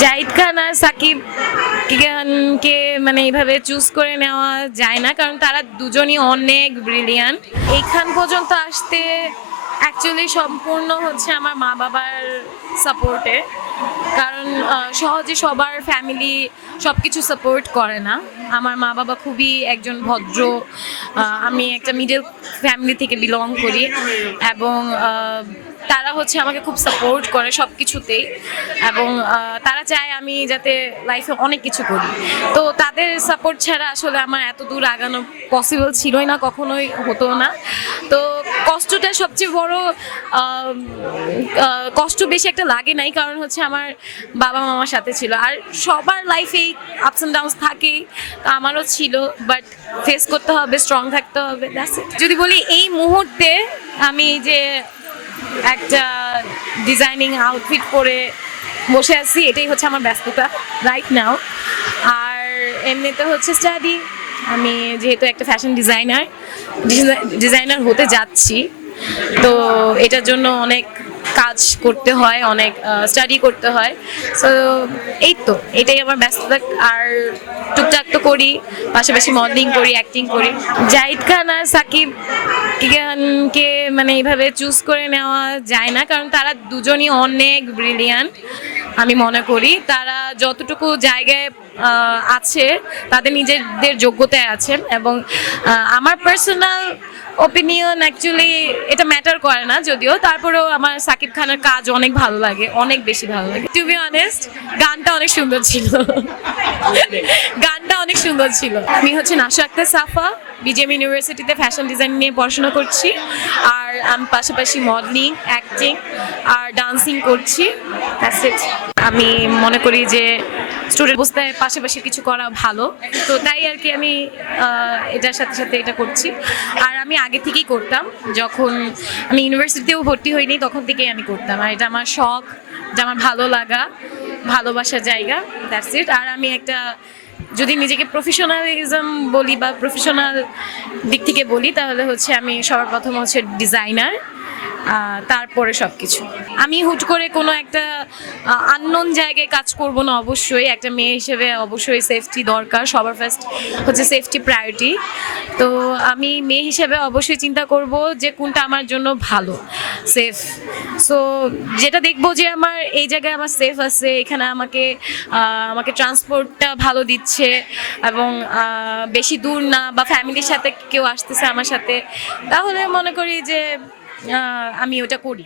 জাহিদ খান আর সাকিব খানকে মানে এইভাবে চুজ করে নেওয়া যায় না, কারণ তারা দুজনই অনেক ব্রিলিয়ান্ট এইখান পর্যন্ত আসতে অ্যাকচুয়ালি সম্পূর্ণ হচ্ছে আমার মা বাবার সাপোর্টে কারণ সহজে সবার ফ্যামিলি সব কিছু সাপোর্ট করে না। আমার মা বাবা খুবই একজন ভদ্র আমি একটা মিডল ফ্যামিলি থেকে বিলং করি এবং তারা হচ্ছে আমাকে খুব সাপোর্ট করে সব কিছুতেই এবং তারা চায় আমি যাতে লাইফে অনেক কিছু করি। তো তাদের সাপোর্ট ছাড়া আসলে আমার এত দূর আগানো পসিবল ছিলই না, কখনোই হতো না। তো কষ্টটা সবচেয়ে বড় কষ্ট বেশি একটা লাগে নাই, কারণ হচ্ছে আমার বাবা মামার সাথে ছিল। আর সবার লাইফেই আপস অ্যান্ড ডাউনস থাকেই, আমারও ছিল বাট ফেস করতে হবে স্ট্রং থাকতে হবে যদি বলি এই মুহূর্তে আমি যে একটা ডিজাইনিং আউটফিট পরে বসে আছি, এটাই হচ্ছে আমার ব্যস্ততা রাইট নাও আর এমনিতে হচ্ছে স্টাডি আমি যেহেতু একটা ফ্যাশন ডিজাইনার ডিজাইনার হতে যাচ্ছি, তো এটার জন্য অনেক কাজ করতে হয়, অনেক স্টাডি করতে হয়। সো এই তো, এটাই আমার ব্যস্ততা। আর টুকটাক তো করি, পাশাপাশি মডেলিং করি অ্যাক্টিং করি। জাহিদ খান আর সাকিব খানকে মানে এইভাবে চুজ করে নেওয়া যায় না, কারণ তারা দুজনই অনেক ব্রিলিয়ান্ট আমি মনে করি তারা যতটুকু জায়গায় আছে, তাদের নিজেদের যোগ্যতায় আছেন এবং আমার পার্সোনাল ওপিনিয়ন অ্যাকচুয়ালি এটা ম্যাটার করে না যদিও। তারপরেও আমার সাকিব খানের কাজ অনেক ভালো লাগে, অনেক বেশি ভালো লাগে। টু বি অনেস্ট গানটা অনেক সুন্দর ছিল। গানটা অনেক সুন্দর ছিল। আমি হচ্ছে নাশা আক্তার সাফা, বিজেএম ইউনিভার্সিটিতে ফ্যাশন ডিজাইন নিয়ে পড়াশোনা করছি। আর আমি পাশাপাশি মডেলিং অ্যাক্টিং আর ডান্সিং করছি। It. আমি মনে করি যে স্টুডেন্ট অবস্থায় পাশাপাশি কিছু করা ভালো। তো তাই আর কি আমি এটার সাথে সাথে এটা করছি। আর আমি আগে থেকেই করতাম। যখন আমি ইউনিভার্সিটিতেও ভর্তি হইনি, তখন থেকেই আমি করতাম। আর এটা আমার শখ, এটা আমার ভালো লাগা, ভালোবাসার জায়গা। দ্যাটস ইট আর আমি একটা, যদি নিজেকে প্রফেশনালিজম বলি বা প্রফেশনাল দিক থেকে বলি, তাহলে হচ্ছে আমি সবার প্রথম হচ্ছে ডিজাইনার তারপরে সব কিছু আমি হুট করে কোনো একটা আননোন জায়গায় কাজ করব না অবশ্যই। একটা মেয়ে হিসেবে অবশ্যই সেফটি দরকার, সবার ফার্স্ট হচ্ছে সেফটি প্রায়োরিটি তো আমি মেয়ে হিসেবে অবশ্যই চিন্তা করব যে কোনটা আমার জন্য ভালো সেফ সো যেটা দেখব যে আমার এই জায়গায় আমার সেফ আছে, এখানে আমাকে আমাকে ট্রান্সপোর্টটা ভালো দিচ্ছে এবং বেশি দূর না বা ফ্যামিলির সাথে কেউ আসতেছে আমার সাথে, তাহলে মনে করি যে আমি ওটা করি